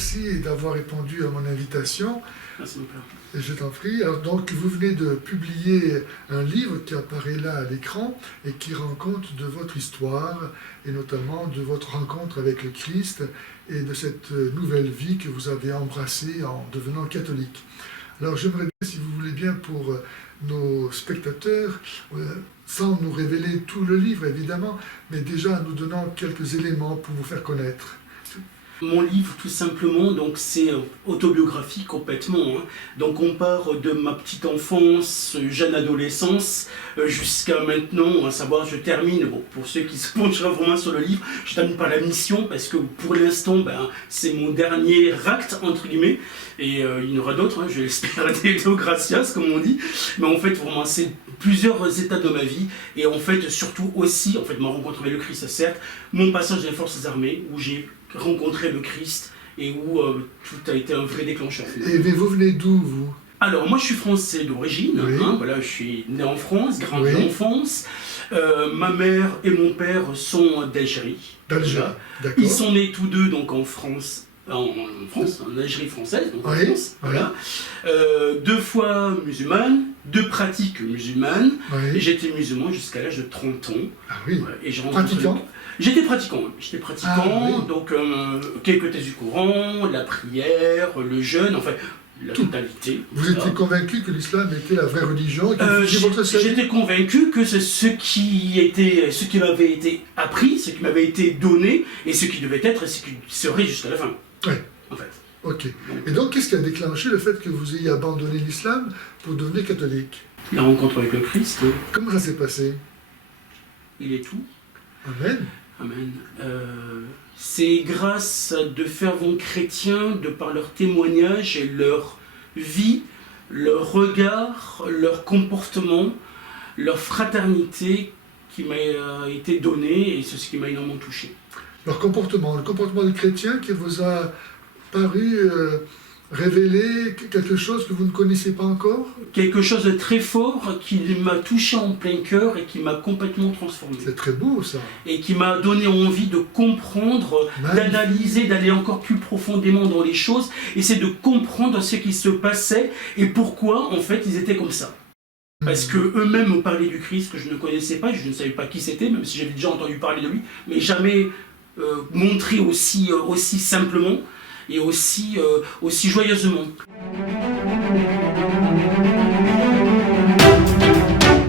merci d'avoir répondu à mon invitation. Merci beaucoup. Et je t'en prie. Alors donc, vous venez de publier un livre qui apparaît là à l'écran et qui rend compte de votre histoire et notamment de votre rencontre avec le Christ et de cette nouvelle vie que vous avez embrassée en devenant catholique. Alors j'aimerais bien, si vous voulez bien, pour nos spectateurs, sans nous révéler tout le livre évidemment, mais déjà en nous donnant quelques éléments pour vous faire connaître. Mon livre, tout simplement, donc c'est autobiographique complètement. Hein. Donc on part de ma petite enfance, jeune adolescence, jusqu'à maintenant, à savoir, je termine, bon, pour ceux qui se penchent vraiment sur le livre, je termine par la mission, parce que pour l'instant, c'est mon dernier acte, entre guillemets, et il y en aura d'autres, hein, je l'espère, des gracias, comme on dit, mais en fait, vraiment, c'est plusieurs étapes de ma vie, et en fait, surtout aussi, en fait, ma rencontre avec le Christ, certes, mon passage des forces armées, où j'ai rencontré le Christ et où tout a été un vrai déclencheur. Et mais vous venez d'où, vous? Alors, moi je suis français d'origine, oui. Hein, voilà, je suis né en France, grandi en France. Ma mère et mon père sont d'Algérie. D'Algérie, d'accord. Ils sont nés tous deux donc en France, en Algérie française, donc en France. Voilà. Deux fois musulmanes, deux pratiques musulmanes. Et j'étais musulman jusqu'à l'âge de 30 ans. Ah oui, et pratiquant? J'étais pratiquant, oui. Donc quelques thèses du Coran, la prière, le jeûne, enfin la totalité. Vous étiez convaincu que l'islam était la vraie religion? J'étais convaincu que c'est ce qui m'avait été appris, ce qui m'avait été donné, et ce qui devait être, et ce qui serait jusqu'à la fin. Oui. En fait. Ok. Et donc, qu'est-ce qui a déclenché le fait que vous ayez abandonné l'islam pour devenir catholique? La rencontre avec le Christ. Comment ça s'est passé? Il est tout. Amen. Amen. C'est grâce à de fervents chrétiens, de par leur témoignage et leur vie, leur regard, leur comportement, leur fraternité qui m'a été donné, et c'est ce qui m'a énormément touché. Leur comportement, le comportement des chrétiens qui vous a paru révéler quelque chose que vous ne connaissez pas encore? Quelque chose de très fort qui m'a touché en plein cœur et qui m'a complètement transformé. C'est très beau ça. Et qui m'a donné envie de comprendre, d'analyser, d'aller encore plus profondément dans les choses, et c'est de comprendre ce qui se passait et pourquoi en fait ils étaient comme ça. Parce qu'eux-mêmes me parlaient du Christ que je ne connaissais pas, je ne savais pas qui c'était, même si j'avais déjà entendu parler de lui, mais jamais montré aussi simplement et aussi joyeusement.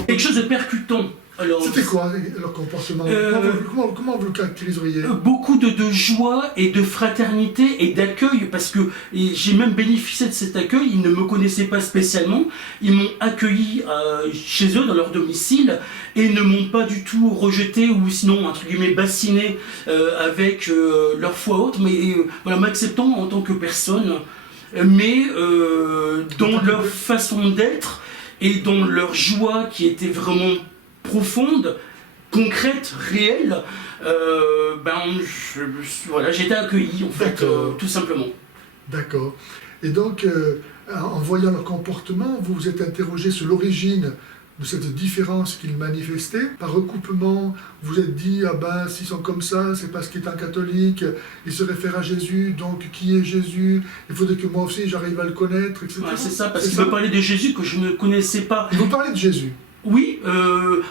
Quelque chose de percutant. C'était quoi leur comportement? Comment vous le caractériseriez? Beaucoup de joie et de fraternité et d'accueil, parce que j'ai même bénéficié de cet accueil. Ils ne me connaissaient pas spécialement, ils m'ont accueilli chez eux, dans leur domicile, et ne m'ont pas du tout rejeté ou sinon, entre guillemets, bassiné avec leur foi haute, mais voilà, m'acceptant en tant que personne, mais dans leur façon d'être et dans leur joie qui était vraiment profonde, concrète, réelle, voilà, j'étais accueilli en fait, tout simplement. D'accord. Et donc, en voyant leur comportement, vous vous êtes interrogé sur l'origine de cette différence qu'ils manifestaient. Par recoupement, vous vous êtes dit, s'ils sont comme ça, c'est parce qu'ils étaient catholiques, ils se réfèrent à Jésus, donc qui est Jésus? Il faudrait que moi aussi j'arrive à le connaître, etc. Ouais, c'est ça, parce qu'il me parlait de Jésus que je ne connaissais pas. Il vous parlait de Jésus? Oui,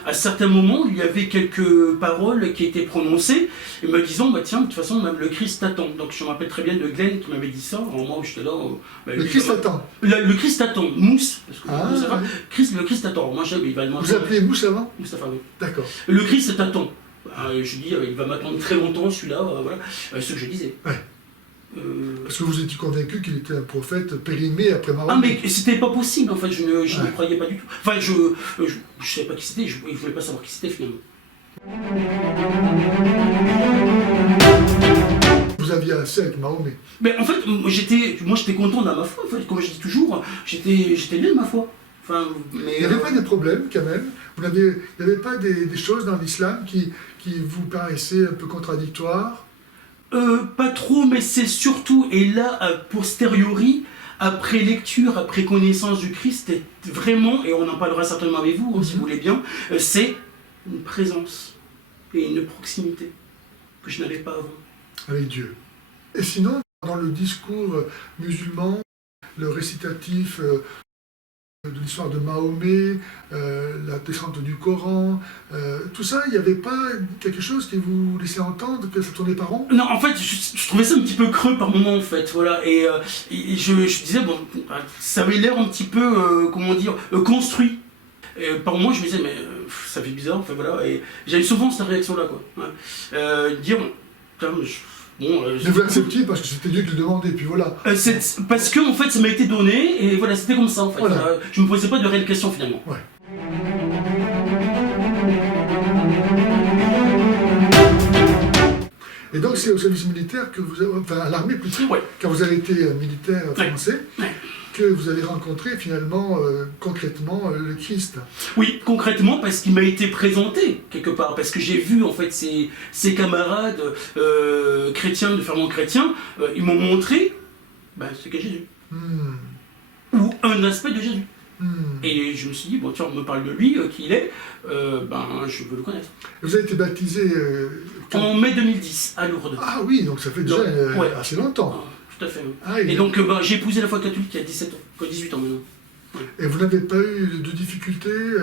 à certains moments, il y avait quelques paroles qui étaient prononcées, et me disant, tiens, de toute façon, même le Christ t'attend. Donc je me rappelle très bien de Glenn qui m'avait dit ça, au moment où j'étais là. Le Christ attend? Le Christ attend, Mousse, parce que le Christ attend. Moi, il va demander. Vous appelez Mousse avant? Moustapha, oui. D'accord. Le Christ t'attend. Je dis, il va m'attendre très longtemps, celui-là, voilà, ce que je disais. Ouais. Parce que vous étiez convaincu qu'il était un prophète périmé après Mahomet. Ah, mais c'était pas possible, en fait, je ne croyais pas du tout. Enfin, je savais pas qui c'était, je voulais pas savoir qui c'était finalement. Vous aviez assez avec Mahomet? Mais en fait, moi j'étais content dans ma foi, en fait, comme je dis toujours, j'étais bien de ma foi. Enfin, mais, il n'y avait pas de problème quand même? Il n'y avait pas des choses dans l'islam qui vous paraissaient un peu contradictoires? Pas trop, mais c'est surtout, et là, a posteriori, après lecture, après connaissance du Christ, c'est vraiment, et on en parlera certainement avec vous, si vous voulez bien, c'est une présence et une proximité que je n'avais pas avant. Avec Dieu. Et sinon, Dans le discours musulman, le récitatif de l'histoire de Mahomet, la descente du Coran, tout ça, il n'y avait pas quelque chose qui vous laissait entendre que ça tournait pas rond? Non, en fait, je trouvais ça un petit peu creux par moment, en fait, voilà, et je disais, bon, ça avait l'air un petit peu, comment dire, construit. Et par moment, je me disais, mais ça fait bizarre, enfin voilà, et j'avais souvent cette réaction-là, quoi. Ouais. Dire, putain, mais vous l'acceptiez parce que c'était Dieu qui le demandait, puis voilà. Parce que, en fait, ça m'a été donné, et voilà, c'était comme ça, en fait. Voilà. Je me posais pas de réelles questions, finalement. Ouais. Et donc c'est au service militaire que vous avez, enfin à l'armée plutôt, Ouais. quand vous avez été militaire français, Ouais. que vous avez rencontré finalement concrètement le Christ. Oui, concrètement, parce qu'il m'a été présenté quelque part, parce que j'ai vu en fait ses camarades chrétiens, de fervents chrétiens, ils m'ont montré ce qu'est Jésus, ou un aspect de Jésus. Et je me suis dit, bon tiens, on me parle de lui, qui il est, je veux le connaître. Vous avez été baptisé En mai 2010, à Lourdes. Ah oui, donc ça fait déjà ouais. assez longtemps. Tout à fait. Oui. Ah, et donc j'ai épousé la foi catholique il y a 17 ans, 18 ans maintenant. Ouais. Et vous n'avez pas eu de difficultés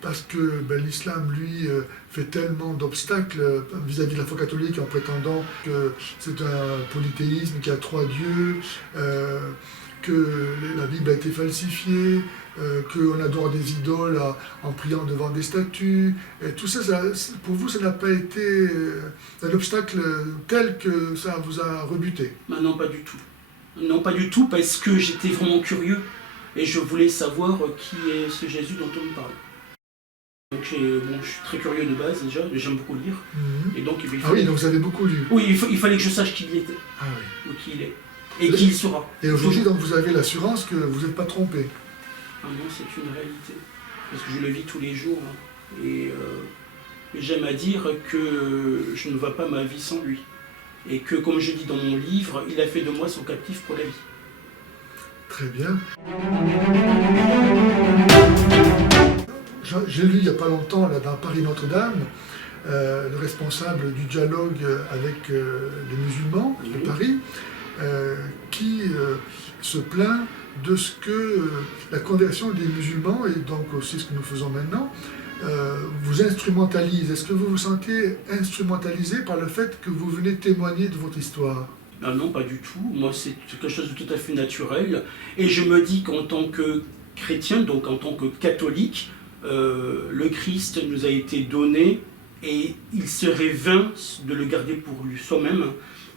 parce que l'islam, lui, fait tellement d'obstacles vis-à-vis de la foi catholique en prétendant que c'est un polythéisme, qu'il y a 3 dieux, que la Bible a été falsifiée, qu'on adore des idoles en priant devant des statues. Et tout ça, pour vous, ça n'a pas été un obstacle tel que ça vous a rebuté? Non, pas du tout. Non, pas du tout, parce que j'étais vraiment curieux et je voulais savoir qui est ce Jésus dont on me parle. Donc je suis très curieux de base déjà, j'aime beaucoup lire. Et donc, Ah oui, donc vous avez beaucoup lu. Oui, il fallait que je sache qui il était, ah oui. ou qui il est, et qui il sera. Et aujourd'hui, donc, vous avez l'assurance que vous n'êtes pas trompé. Ah non, c'est une réalité, parce que je le vis tous les jours, et j'aime à dire que je ne vois pas ma vie sans lui. Et que, comme je dis dans mon livre, il a fait de moi son captif pour la vie. Très bien. J'ai lu il n'y a pas longtemps, là, dans Paris Notre-Dame, le responsable du dialogue avec les musulmans de Paris, qui se plaint de ce que la conversion des musulmans, et donc aussi ce que nous faisons maintenant, vous instrumentalise. Est-ce que vous vous sentez instrumentalisé par le fait que vous venez témoigner de votre histoire? Non, pas du tout. Moi, c'est quelque chose de tout à fait naturel. Et je me dis qu'en tant que chrétien, donc en tant que catholique, le Christ nous a été donné et il serait vain de le garder pour lui soi-même.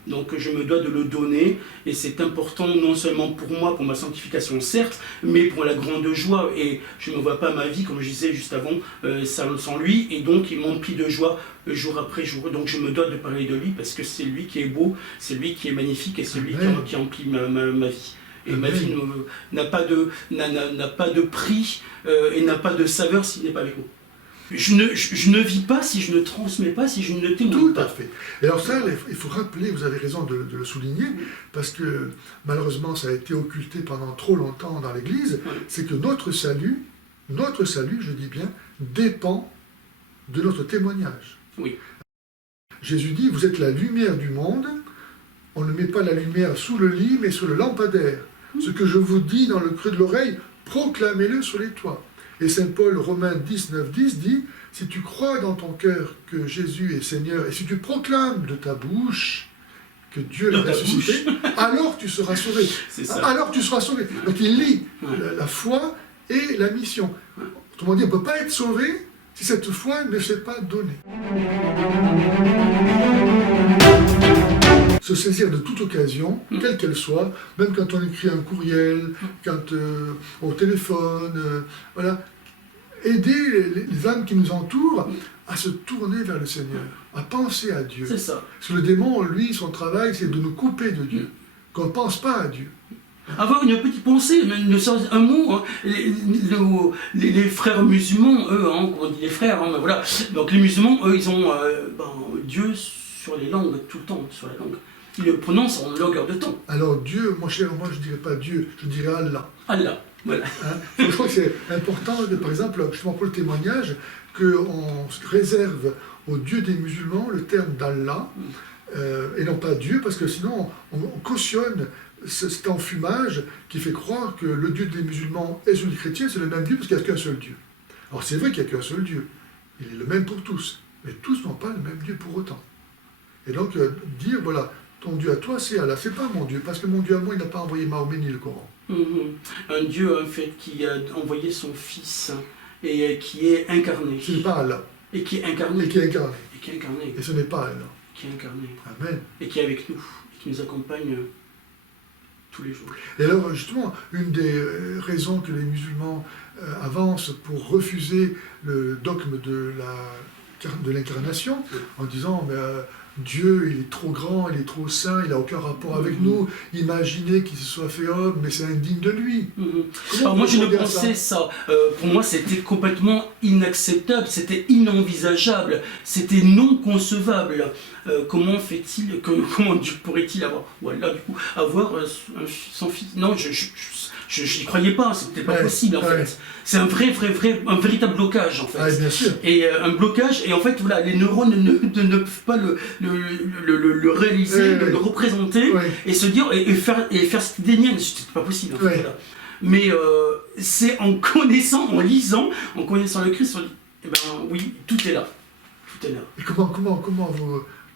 Donc je me dois de le donner et c'est important non seulement pour moi, pour ma sanctification certes, mais pour la grande joie. Et je ne vois pas ma vie, comme je disais juste avant, sans lui. Et donc il m'emplit de joie jour après jour. Donc je me dois de parler de lui parce que c'est lui qui est beau, c'est lui qui est magnifique et c'est lui qui emplit ma vie. Et ma vie n'a pas de prix et n'a pas de saveur s'il n'est pas avec moi. Je ne vis pas si je ne transmets pas, si je ne témoigne pas. Tout à fait. Et alors ça, il faut rappeler, vous avez raison de le souligner, parce que malheureusement ça a été occulté pendant trop longtemps dans l'Église, c'est que notre salut, je dis bien, dépend de notre témoignage. Oui. Jésus dit, vous êtes la lumière du monde, on ne met pas la lumière sous le lit, mais sur le lampadaire. Ce que je vous dis dans le creux de l'oreille, proclamez-le sur les toits. Et saint Paul, Romains 10, 9, 10 dit, si tu crois dans ton cœur que Jésus est Seigneur, et si tu proclames de ta bouche que Dieu l'a ressuscité, alors tu seras sauvé. C'est ça. Alors tu seras sauvé. Donc il lie la foi et la mission. Autrement dit, on ne peut pas être sauvé si cette foi ne s'est pas donnée. Se saisir de toute occasion, quelle qu'elle soit, même quand on écrit un courriel, quand au téléphone, voilà, aider les âmes qui nous entourent à se tourner vers le Seigneur, à penser à Dieu. C'est ça. Parce que le démon, lui, son travail, c'est de nous couper de Dieu, qu'on ne pense pas à Dieu. Avoir une petite pensée, un mot. Hein. Les frères musulmans, eux, on dit les frères, mais voilà. Donc les musulmans, eux, ils ont Dieu sur les langues, tout le temps, sur la langue. Ils le prononcent en longueur de temps. Alors Dieu, mon cher, moi je ne dirais pas Dieu, je dirais Allah. Allah, voilà. Hein, je crois que c'est important, par exemple, justement pour le témoignage, qu'on réserve au Dieu des musulmans le terme d'Allah, et non pas Dieu, parce que sinon on cautionne cet enfumage qui fait croire que le Dieu des musulmans et celui des chrétiens, c'est le même Dieu parce qu'il n'y a qu'un seul Dieu. Alors c'est vrai qu'il n'y a qu'un seul Dieu, il est le même pour tous, mais tous n'ont pas le même Dieu pour autant. Et donc dire, voilà, ton Dieu à toi c'est Allah, c'est pas mon Dieu, parce que mon Dieu à moi il n'a pas envoyé Mahomet ni le Coran. Un Dieu en fait qui a envoyé son Fils et qui est incarné. Ce n'est pas Allah. Et qui est incarné. Et qui est incarné. Et qui est incarné. Et ce n'est pas Allah. Qui est incarné. Amen. Et qui est avec nous, et qui nous accompagne tous les jours. Et alors justement, une des raisons que les musulmans avancent pour refuser le dogme de l'incarnation, en disant mais, Dieu il est trop grand, il est trop saint, il n'a aucun rapport avec nous, imaginez qu'il se soit fait homme, mais c'est indigne de lui. Alors moi je ne pensais ça, pour moi c'était complètement inacceptable, c'était inenvisageable, c'était non concevable. Comment fait-il, comment Dieu pourrait-il avoir, voilà, du coup, avoir son fils? Non, je n'y croyais pas, c'était pas possible en fait. C'est un véritable blocage en fait. Ah, bien sûr. Et un blocage, et en fait voilà, les neurones ne peuvent pas le réaliser, le représenter, et se dire, et faire cette idée mienne, c'était pas possible en fait. Voilà. Mais c'est en connaissant, en lisant, en connaissant le Christ, on dit, eh ben oui, tout est là. Tout est là. Et comment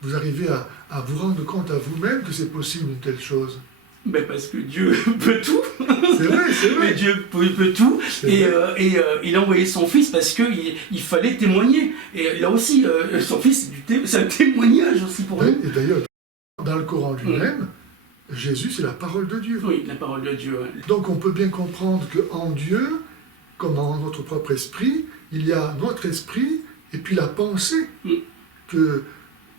vous arrivez à vous rendre compte à vous-même que c'est possible une telle chose? Ben parce que Dieu peut tout. C'est vrai, c'est vrai. Dieu peut tout. Et il a envoyé son Fils parce qu'il fallait témoigner. Et là aussi, son Fils, c'est un témoignage aussi pour nous. Et d'ailleurs, dans le Coran lui-même, Jésus, c'est la parole de Dieu. Oui, la parole de Dieu. Donc on peut bien comprendre qu'en Dieu, comme en notre propre esprit, il y a notre esprit et puis la pensée que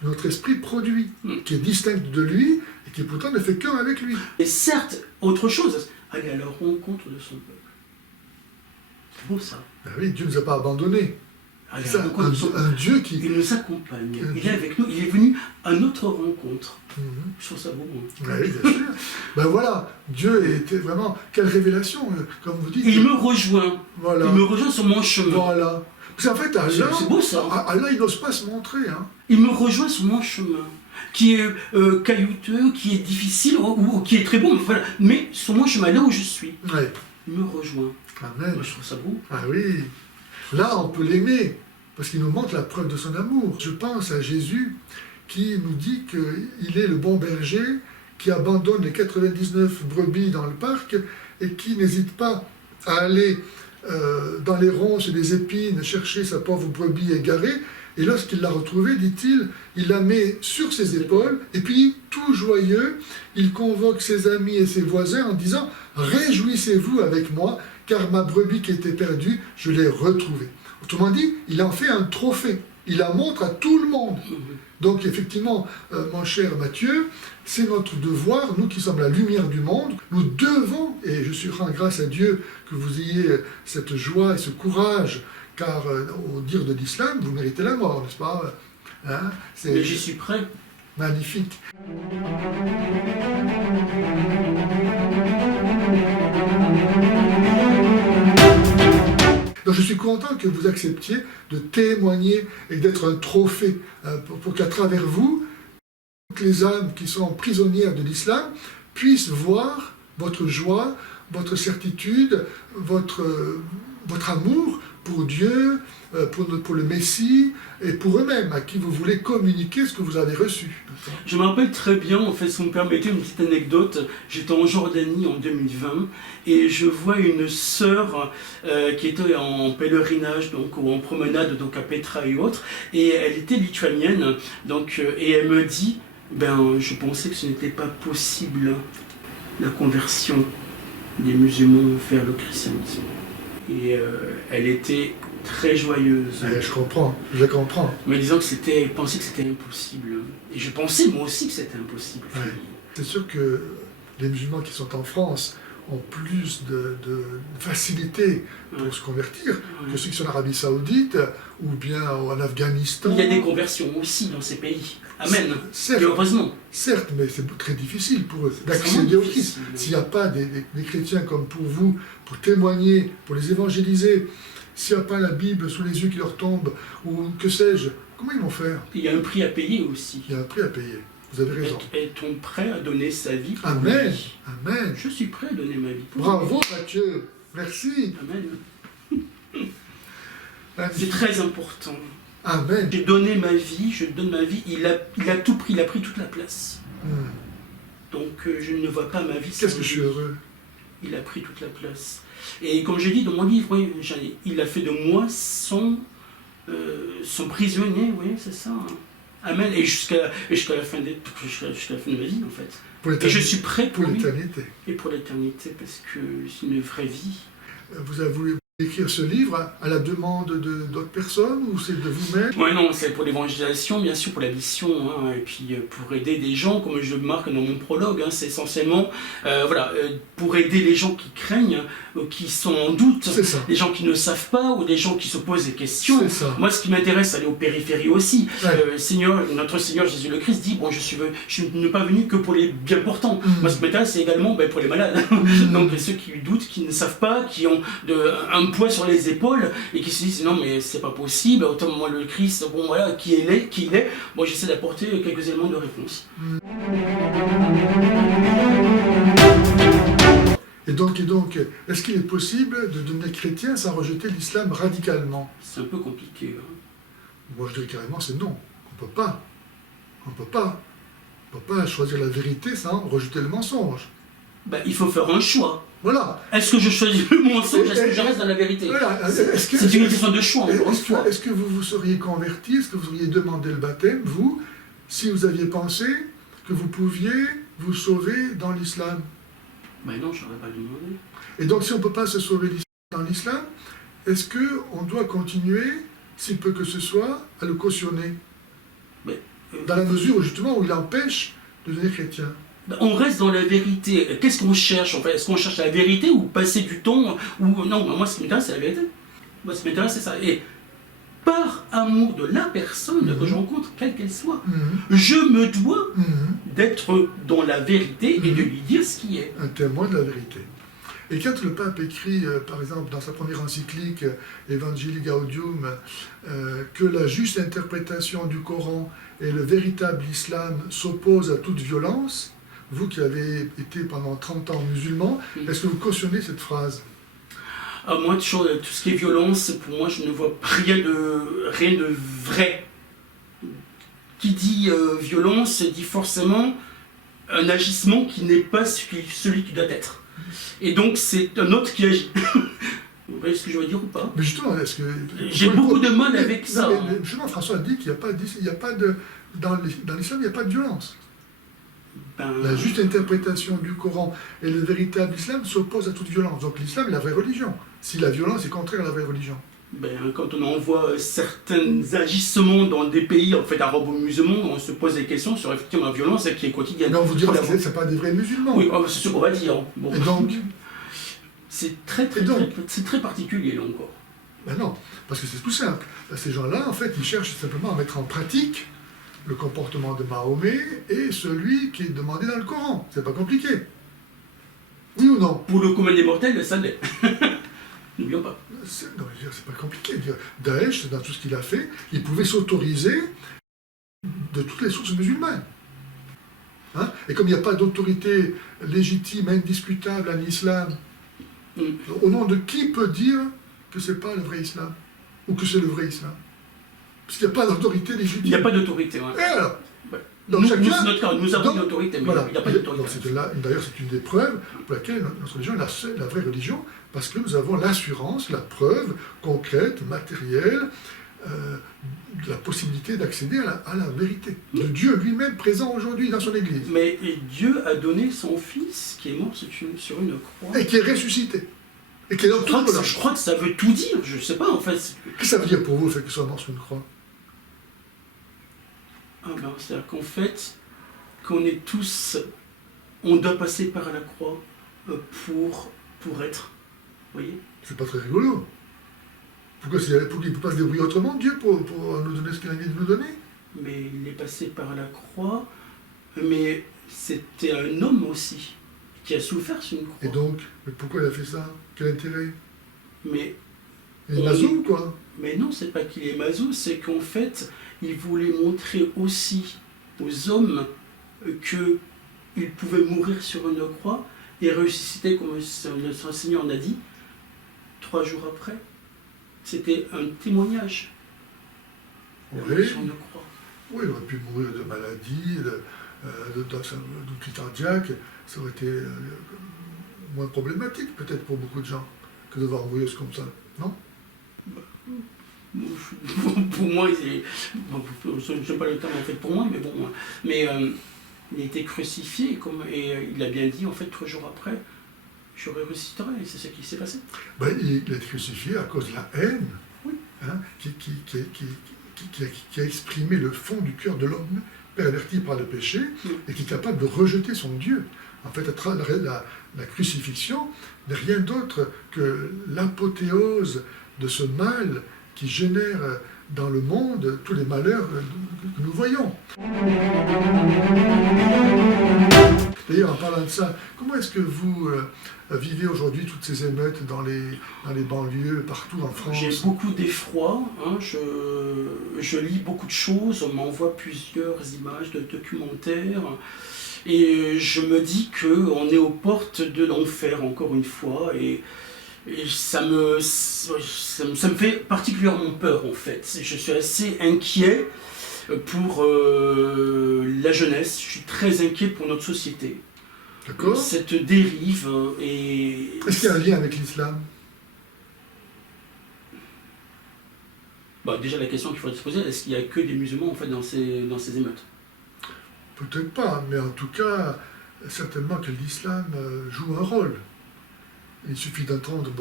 notre esprit produit, qui est distincte de lui et qui pourtant ne fait qu'un avec lui. Et certes, autre chose, aller à la rencontre de son peuple. C'est beau ça. Ben oui, Dieu ne nous a pas abandonnés. C'est un Dieu qui... Il nous accompagne, il est avec nous, il est venu à notre rencontre. Je trouve ça beau. Ben oui, bien sûr. Ben voilà, Dieu était vraiment... Quelle révélation, comme vous dites. Il me rejoint. Voilà. Il me rejoint sur mon chemin. Voilà. Parce qu'en fait, Allah, c'est beau ça. Allah, il n'ose pas se montrer. Hein. Il me rejoint sur mon chemin, qui est caillouteux, qui est difficile, ou qui est très bon, voilà. Mais sur mon chemin, là où je suis, il me rejoint. Amen. Moi, je trouve ça beau. Ah oui. Là, on peut l'aimer, parce qu'il nous montre la preuve de son amour. Je pense à Jésus, qui nous dit qu'il est le bon berger, qui abandonne les 99 brebis dans le parc, et qui n'hésite pas à aller dans les ronces et les épines chercher sa pauvre brebis égarée, et lorsqu'il l'a retrouvée, dit-il, il la met sur ses épaules, et puis, tout joyeux, il convoque ses amis et ses voisins en disant « Réjouissez-vous avec moi, car ma brebis qui était perdue, je l'ai retrouvée. » Autrement dit, il en fait un trophée, il la montre à tout le monde. Donc effectivement, mon cher Mathieu, c'est notre devoir, nous qui sommes la lumière du monde, nous devons, et je rends grâce à Dieu que vous ayez cette joie et ce courage, car au dire de l'islam, vous méritez la mort, n'est-ce pas? Hein? Mais j'y suis prêt. Magnifique. Donc je suis content que vous acceptiez de témoigner et d'être un trophée pour qu'à travers vous, toutes les âmes qui sont prisonnières de l'islam puissent voir votre joie, votre certitude, votre amour pour Dieu, pour le Messie et pour eux-mêmes, à qui vous voulez communiquer ce que vous avez reçu. Je me rappelle très bien, en fait, si vous me permettez une petite anecdote, j'étais en Jordanie en 2020 et je vois une sœur qui était en pèlerinage donc, ou en promenade donc, à Petra et autres, et elle était lituanienne, donc, et elle me dit, je pensais que ce n'était pas possible la conversion des musulmans vers le christianisme. Et elle était très joyeuse. Je comprends, je comprends. Me disant que elle pensait que c'était impossible. Et je pensais moi aussi que c'était impossible. C'est sûr que les musulmans qui sont en France ont plus de facilité pour se convertir que ceux qui sont en Arabie Saoudite ou bien en Afghanistan. Il y a des conversions aussi dans ces pays. Amen. Certes, et heureusement. Certes, mais c'est très difficile pour eux d'accéder au Christ. S'il n'y a pas des chrétiens comme pour vous, pour témoigner, pour les évangéliser, s'il n'y a pas la Bible sous les yeux qui leur tombe, ou que sais-je, comment ils vont faire? Il y a un prix à payer aussi. Il y a un prix à payer. Vous avez raison. Est-on prêt à donner sa vie pour Amen. lui? Amen. Je suis prêt à donner ma vie pour Bravo lui. Mathieu. Merci. Amen. C'est Magnifique. très important. Amen. J'ai donné ma vie, je donne ma vie, il a tout pris, il a pris toute la place. Hmm. Donc je ne vois pas ma vie sans Qu'est-ce que je suis lui. heureux. Il a pris toute la place. Et comme je dis dans mon livre, oui, il a fait de moi son prisonnier, oui, c'est ça. Hein. Amen. Et jusqu'à la fin jusqu'à la fin de ma vie, en fait. Pour Et je suis prêt pour pour lui. l'éternité. Et pour l'éternité, parce que c'est une vraie vie. Vous avez voulu écrire ce livre à la demande d'autres personnes ou c'est de vous-même? Oui, non, c'est pour l'évangélisation, bien sûr, pour la mission, hein, et puis pour aider des gens, comme je le marque dans mon prologue, hein, c'est essentiellement pour aider les gens qui craignent, qui sont en doute, C'est ça. les gens qui ne savent pas, ou des gens qui se posent des questions. C'est ça. Moi, ce qui m'intéresse, c'est aller aux périphéries aussi. Ouais. Notre Seigneur Jésus le Christ dit, bon, je ne pas venu que pour les bien portants. Moi, ce qui m'intéresse, c'est également pour les malades. Donc, ceux qui doutent, qui ne savent pas, qui ont un poids sur les épaules, et qui se disent, non, mais c'est pas possible, autant moi, le Christ, bon, voilà, qui il est. Moi, j'essaie d'apporter quelques éléments de réponse. Et donc, est-ce qu'il est possible de devenir chrétien sans rejeter l'islam radicalement? C'est un peu compliqué. Hein. Moi, je dirais carrément, c'est non. On ne peut pas. On ne peut pas. On ne peut pas choisir la vérité sans rejeter le mensonge. Il faut faire un choix. Voilà. Est-ce que je choisis le mensonge? Est-ce que je reste dans la vérité? Voilà. C'est une question de choix, encore une fois. Est-ce que vous vous seriez converti? Est-ce que vous auriez demandé le baptême, vous, si vous aviez pensé que vous pouviez vous sauver dans l'islam? Non, je n'aurais pas demandé. Et donc, si on ne peut pas se sauver dans l'islam, est-ce qu'on doit continuer, si peu que ce soit, à le cautionner? Dans la mesure où, justement, où il empêche de devenir chrétien. On reste dans la vérité. Qu'est-ce qu'on cherche en fait? Est-ce qu'on cherche la vérité ou passer du temps ou non, moi ce qui m'intéresse c'est la vérité. Moi ce qui m'intéresse c'est ça. Et par amour de la personne que je rencontre, quelle qu'elle soit, je me dois d'être dans la vérité et de lui dire ce qui est. Un témoin de la vérité. Et quand le pape écrit, par exemple, dans sa première encyclique, Evangelii Gaudium, que la juste interprétation du Coran et le véritable islam s'opposent à toute violence, vous qui avez été pendant 30 ans musulman, est-ce que vous cautionnez cette phrase? Moi, tout ce qui est violence, pour moi, je ne vois rien de vrai. Qui dit violence dit forcément un agissement qui n'est pas celui qui doit être. Et donc, c'est un autre qui agit. Vous voyez ce que je veux dire ou pas? Mais justement, est-ce que... J'ai beaucoup de mal avec ça. Mais justement, François a dit qu'il n'y a pas de... Dans l'islam, il n'y a pas de violence. La juste interprétation du Coran et le véritable islam s'opposent à toute violence. Donc l'islam est la vraie religion. Si la violence est contraire à la vraie religion. Quand on envoie certains agissements dans des pays en fait arabo-musulmans, on se pose des questions sur effectivement la violence qui est quotidienne. Mais on vous dira que ce n'est pas des vrais musulmans. Oui, c'est ce qu'on va dire. Bon. Et donc c'est très particulier là encore. Ben non, parce que c'est tout simple. Ces gens-là, en fait, ils cherchent simplement à mettre en pratique le comportement de Mahomet et celui qui est demandé dans le Coran. C'est pas compliqué. Oui ou non? Pour le commun des mortels, ça l'est. N'oublions pas. Non, c'est pas compliqué. Daesh, dans tout ce qu'il a fait, il pouvait s'autoriser de toutes les sources musulmanes. Hein? Et comme il n'y a pas d'autorité légitime, indiscutable en islam, au nom de qui peut dire que c'est pas le vrai islam? Ou que c'est le vrai islam? Parce qu'il n'y a pas d'autorité légitime. Il n'y a pas d'autorité. Ouais. Et alors? Donc chacun, notre cas, nous avons une autorité, mais voilà. il n'y a pas d'autorité. D'ailleurs, c'est une des preuves pour laquelle notre religion est la vraie religion, parce que nous avons l'assurance, la preuve concrète, matérielle, de la possibilité d'accéder à la vérité, de Dieu lui-même présent aujourd'hui dans son Église. Mais Dieu a donné son Fils qui est mort sur une croix. Et qui est ressuscité. Et qui est dans je crois que ça veut tout dire, je ne sais pas en fait. Qu'est-ce que ça veut dire pour vous, le fait qu'il soit mort sur une croix? C'est-à-dire qu'en fait, qu'on est tous, on doit passer par la croix pour être. Vous voyez? C'est pas très rigolo. Pourquoi il ne peut pas se débrouiller autrement, Dieu, pour nous donner ce qu'il a envie de nous donner? Mais il est passé par la croix, mais c'était un homme aussi, qui a souffert sur une croix. Et donc, mais pourquoi il a fait ça? Quel intérêt? Mais il est mazou, quoi. Mais non, c'est pas qu'il est mazou, c'est qu'en fait, il voulait montrer aussi aux hommes qu'il pouvait mourir sur une croix et ressusciter, comme notre Seigneur en a dit, 3 jours après. C'était un témoignage. Oui. Sur une croix. Oui, il aurait pu mourir de maladie, de crise cardiaque. Ça aurait été moins problématique, peut-être, pour beaucoup de gens, que de voir mourir comme ça, non? Pour moi, je ne sais pas le terme en fait pour moi, mais bon, il a été crucifié et il a bien dit en fait 3 jours après, je ressusciterai, et c'est ce qui s'est passé. Ben, il a été crucifié à cause de la haine, Oui. hein, qui a exprimé le fond du cœur de l'homme perverti par le péché et qui est capable de rejeter son Dieu. En fait, à travers la crucifixion n'est rien d'autre que l'apothéose de ce mal qui génère dans le monde tous les malheurs que nous voyons. D'ailleurs, en parlant de ça, comment est-ce que vous vivez aujourd'hui toutes ces émeutes dans les banlieues, partout en France? J'ai beaucoup d'effroi, hein, je lis beaucoup de choses, on m'envoie plusieurs images de documentaires, et je me dis qu'on est aux portes de l'enfer, encore une fois, et ça me fait particulièrement peur, en fait. Je suis assez inquiet pour la jeunesse, je suis très inquiet pour notre société. D'accord. Cette dérive et... Est-ce qu'il y a un lien avec l'islam? Bah, déjà la question qu'il faudrait se poser, est-ce qu'il n'y a que des musulmans en fait dans ces émeutes? Peut-être pas, mais en tout cas, certainement que l'islam joue un rôle. Il suffit d'entendre,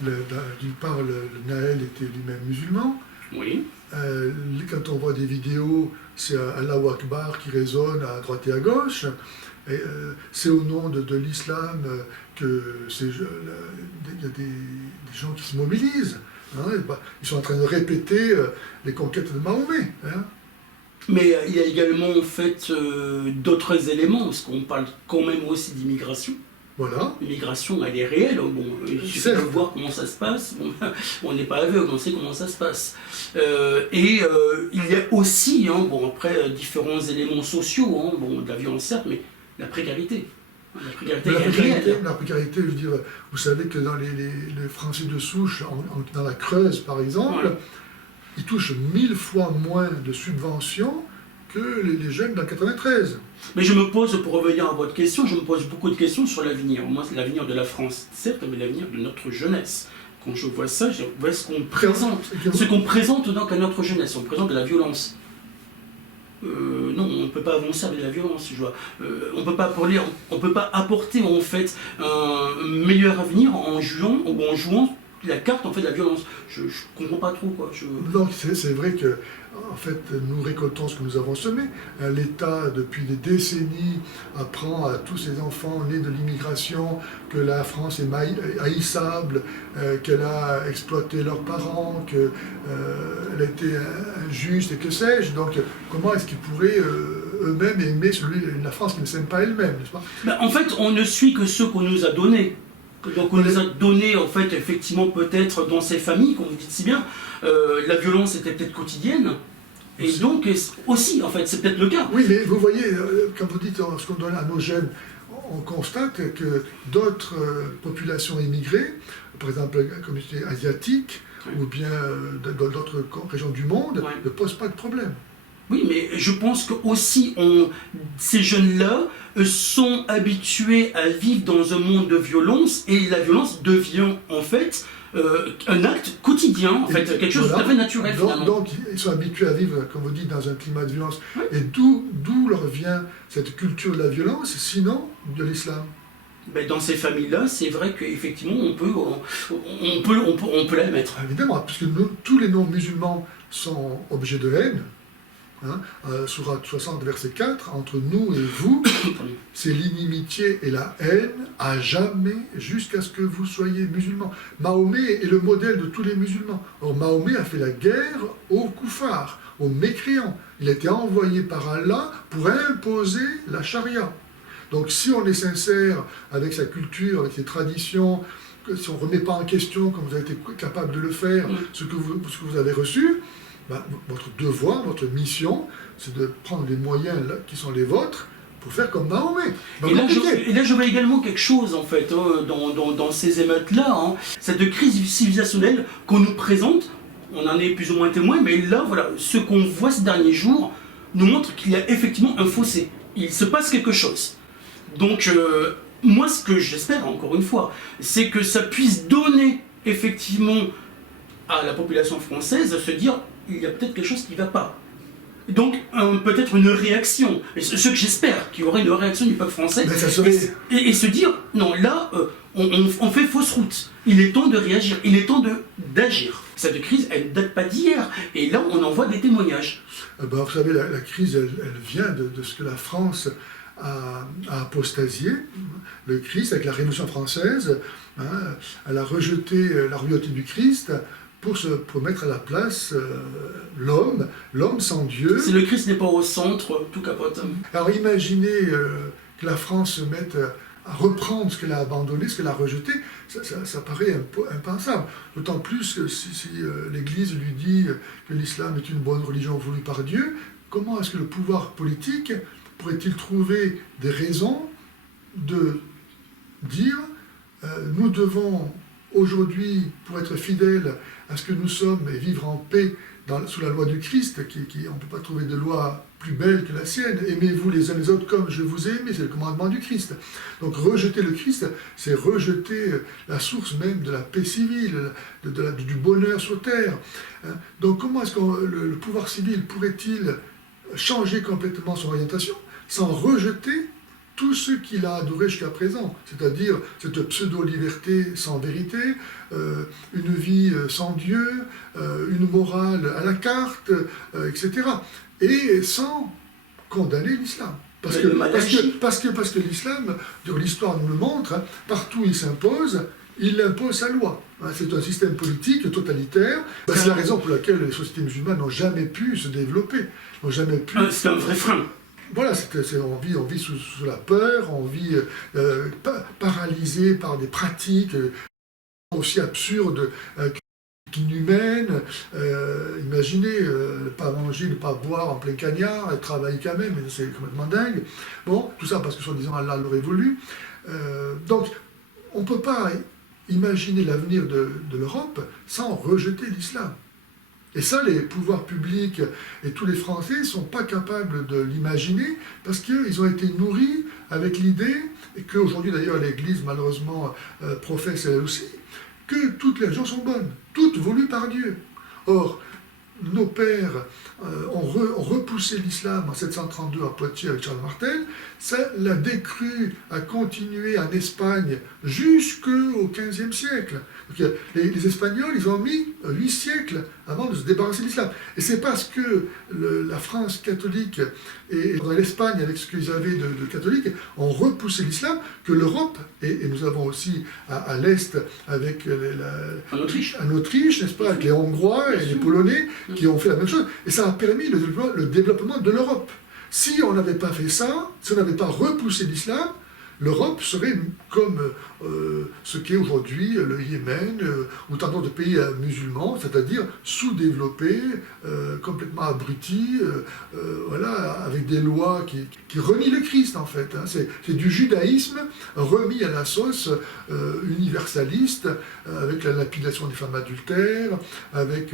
d'une part, le Naël était lui-même musulman. Oui. Quand on voit des vidéos, c'est Allahu Akbar qui résonne à droite et à gauche. Et, c'est au nom de l'islam que il y a des gens qui se mobilisent. Hein, ils sont en train de répéter les conquêtes de Mahomet. Hein. Mais il y a également en fait d'autres éléments, parce qu'on parle quand même aussi d'immigration. Voilà. L'immigration, elle est réelle. Bon, il suffit de voir comment ça se passe. Bon, on n'est pas aveugle, on sait comment ça se passe. Il y a aussi, hein, bon, après, différents éléments sociaux, hein, bon, de la violence certes, mais la précarité. La précarité est réelle. La précarité, je veux dire, vous savez que dans les Français de souche, dans la Creuse par exemple, ouais, ils touchent 1000 fois moins de subventions que les jeunes dans 93. Mais je me pose, pour revenir à votre question, je me pose beaucoup de questions sur l'avenir. Moi, c'est l'avenir de la France, certes, mais l'avenir de notre jeunesse. Quand je vois ça, je vois ce qu'on présente. Ce qu'on présente donc à notre jeunesse, on présente de la violence. Non, on ne peut pas avancer avec de la violence. On ne peut pas apporter en fait un meilleur avenir en jouant la carte en fait de la violence. Je comprends pas trop quoi. Non, c'est vrai que en fait nous récoltons ce que nous avons semé. L'État depuis des décennies apprend à tous ces enfants nés de l'immigration que la France est haïssable, qu'elle a exploité leurs parents, qu'elle a été injuste et que sais-je. Donc comment est-ce qu'ils pourraient eux-mêmes aimer la France qui ne s'aime pas elle-même, n'est-ce pas? Ben, en fait, on ne suit que ceux qu'on nous a donnés. Donc on les a donnés, en fait, effectivement, peut-être dans ces familles, comme vous dites si bien, la violence était peut-être quotidienne, et aussi. Donc aussi, en fait, c'est peut-être le cas. Oui, mais vous voyez, quand vous dites ce qu'on donne à nos jeunes, on constate que d'autres populations immigrées, par exemple la communauté asiatique, oui, ou bien dans d'autres régions du monde, oui, ne posent pas de problème. Oui, mais je pense que aussi ces jeunes-là sont habitués à vivre dans un monde de violence et la violence devient en fait un acte quotidien, en fait, quelque chose de tout à fait naturel finalement. Donc ils sont habitués à vivre, comme vous dites, dans un climat de violence. Oui. Et d'où leur vient cette culture de la violence, sinon de l'islam? Ben dans ces familles-là, c'est vrai qu'effectivement on peut la mettre. Évidemment, puisque tous les non-musulmans sont objets de haine. Hein, Sourate 60, verset 4, entre nous et vous, c'est l'inimitié et la haine à jamais jusqu'à ce que vous soyez musulmans. Mahomet est le modèle de tous les musulmans. Or, Mahomet a fait la guerre aux koufars, aux mécréants. Il a été envoyé par Allah pour imposer la charia. Donc, si on est sincère avec sa culture, avec ses traditions, si on ne remet pas en question, comme vous avez été capable de le faire, ce que vous avez reçu, votre devoir, votre mission, c'est de prendre les moyens là, qui sont les vôtres pour faire comme Mahomet. Et là, je vois également quelque chose, en fait, dans ces émeutes-là, hein, cette crise civilisationnelle qu'on nous présente, on en est plus ou moins témoin, mais là, voilà, ce qu'on voit ces derniers jours nous montre qu'il y a effectivement un fossé. Il se passe quelque chose. Donc, moi, ce que j'espère, encore une fois, c'est que ça puisse donner, effectivement, à la population française de se dire, il y a peut-être quelque chose qui ne va pas. Donc, peut-être une réaction. Et ce que j'espère, qu'il y aurait une réaction du peuple français. Mais ça serait... et se dire, non, là, on fait fausse route. Il est temps de réagir. Il est temps d'agir. Cette crise, elle ne date pas d'hier. Et là, on en voit des témoignages. Vous savez, la crise, elle vient de ce que la France a apostasié. Le Christ, avec la Révolution française, hein, elle a rejeté la royauté du Christ pour mettre à la place l'homme sans Dieu. Si le Christ n'est pas au centre, tout capote. Alors imaginez que la France se mette à reprendre ce qu'elle a abandonné, ce qu'elle a rejeté, ça paraît impensable. D'autant plus que si l'Église lui dit que l'islam est une bonne religion voulue par Dieu, comment est-ce que le pouvoir politique pourrait-il trouver des raisons de dire nous devons aujourd'hui, pour être fidèles à ce que nous sommes et vivre en paix sous la loi du Christ, on ne peut pas trouver de loi plus belle que la sienne, aimez-vous les uns les autres comme je vous ai aimé, c'est le commandement du Christ. Donc rejeter le Christ, c'est rejeter la source même de la paix civile, du bonheur sur terre. Donc comment est-ce que le pouvoir civil pourrait-il changer complètement son orientation sans rejeter tout ce qu'il a adoré jusqu'à présent, c'est-à-dire cette pseudo-liberté sans vérité, une vie sans Dieu, une morale à la carte, etc. Et sans condamner l'islam. Parce que l'islam, l'histoire nous le montre, hein, partout il s'impose, il impose sa loi. C'est un système politique totalitaire. C'est la raison pour laquelle les sociétés musulmanes n'ont jamais pu se développer. C'est un vrai frein. Voilà, on vit sous la peur, on vit paralysé par des pratiques aussi absurdes qu'inhumaines. Imaginez, ne pas manger, ne pas boire en plein cagnard, travailler quand même, c'est complètement dingue. Bon, tout ça parce que soi-disant Allah l'aurait voulu. Donc, on ne peut pas imaginer l'avenir de l'Europe sans rejeter l'islam. Et ça, les pouvoirs publics et tous les Français ne sont pas capables de l'imaginer parce qu'ils ont été nourris avec l'idée, et qu'aujourd'hui d'ailleurs l'Église malheureusement professe elle aussi, que toutes les religions sont bonnes, toutes voulues par Dieu. Or, nos pères ont repoussé l'islam en 732 à Poitiers avec Charles Martel, ça l'a décru à continuer en Espagne jusqu'au XVe siècle. Donc, les Espagnols, ils ont mis 8 siècles avant de se débarrasser de l'islam. Et c'est parce que la France catholique et l'Espagne, avec ce qu'ils avaient de catholique, ont repoussé l'islam, que l'Europe, et nous avons aussi à l'Est, avec en Autriche, n'est-ce pas, avec les Hongrois et les Polonais, qui ont fait la même chose. Et ça a permis le développement de l'Europe. Si on n'avait pas fait ça, si on n'avait pas repoussé l'islam, l'Europe serait comme ce qu'est aujourd'hui le Yémen ou tant d'autres pays musulmans, c'est-à-dire sous-développés, complètement abrutis, voilà, avec des lois qui renient le Christ en fait. Hein. C'est du judaïsme remis à la sauce universaliste, avec la lapidation des femmes adultères, avec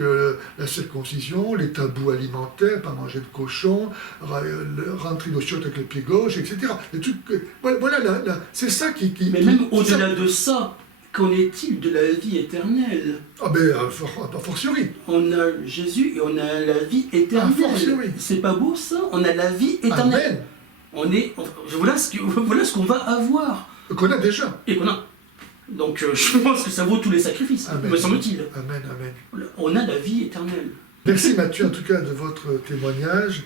la circoncision, les tabous alimentaires, pas manger de cochon, rentrer d'eau chaude avec le pied gauche, etc. Les trucs, voilà, c'est ça qui... Mais même au-delà de ça, qu'en est-il de la vie éternelle? Ah ben, a fortiori. On a Jésus et on a la vie éternelle. A fortiori. C'est pas beau ça? On a la vie éternelle. Amen. Voilà ce qu'on va avoir. Qu'on a déjà. Et qu'on a. Donc je pense que ça vaut tous les sacrifices, Amen. me semble-t-il. Amen, amen. On a la vie éternelle. Merci Mathieu en tout cas de votre témoignage.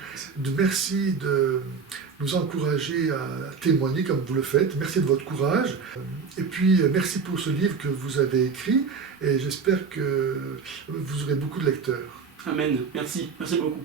Merci de nous encourager à témoigner comme vous le faites. Merci de votre courage. Et puis merci pour ce livre que vous avez écrit et j'espère que vous aurez beaucoup de lecteurs. Amen. Merci. Merci beaucoup.